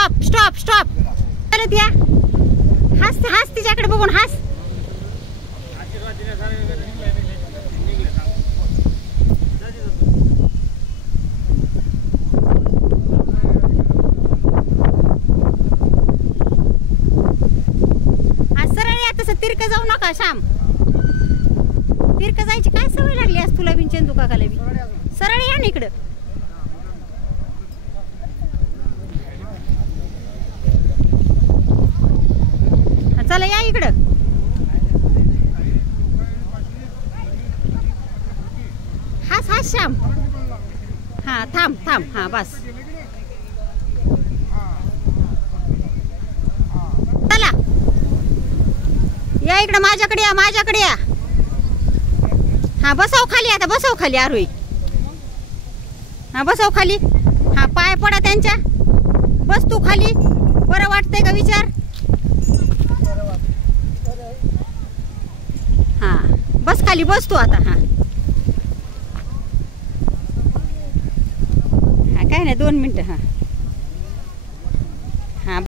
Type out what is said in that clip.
Stop stop stop. परत या. हस हस तिच्याकडे बघून हस. सरळ या. तसं तिरक जाऊ नका श्याम. तिरक जायची काय सवय लागली आज तुला बिन चंदू काकाला बी. सरळ या ना इकडं. चला या इकडं. हस हस श्याम. हा थांब थांब. हा बस. चला या इकडं माझ्याकडे या. माझ्याकडे या. हा बसव खाली. आता बसव खाली आरोही. हा बसव खाली. हा पाय पडा त्यांच्या. बस तू खाली. बरं वाटतंय का विचार. हा बस खाली. बस तू आता. हा हा काय नाही 2 मिनिटं. हा